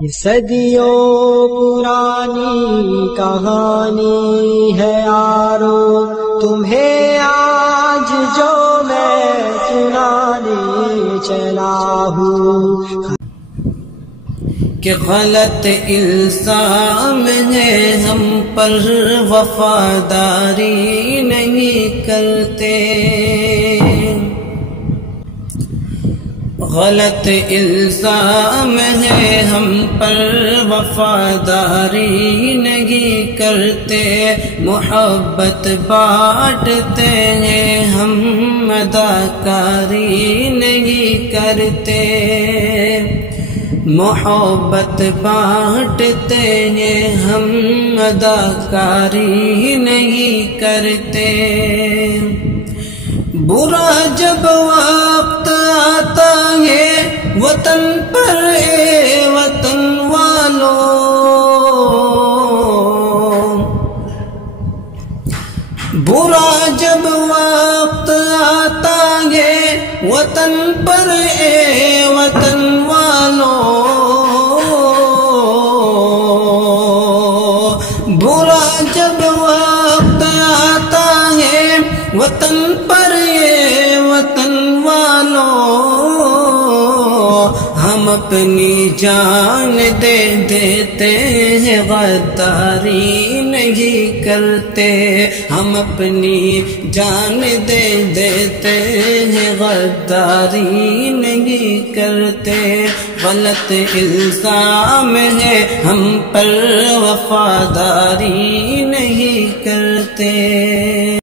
صدیوں پرانی کہانی ہے یارو، تمہیں آج جو میں سنانے چلا ہوں کہ غلط الزام ہے ہم پر وفاداری نہیں کرتے، غلط الزام ہے ہم پر وفاداری نہیں کرتے، محبت بانٹتے ہیں ہم اداکاری نہیں کرتے، محبت بانٹتے ہیں ہم اداکاری نہیں کرتے، برا جب وقت آتا ہے وطن پر اے وطن والوں، برا جب وقت آتا ہے وطن پر اے وطن والوں، برا جب وقت آتا ہے وطن پر اے وطن والوں، ہم اپنی جان دے دیتے ہیں غداری نہیں کرتے، ہم اپنی جان دے دیتے ہیں غداری نہیں کرتے، غلط الزام ہے ہم پر وفاداری نہیں کرتے۔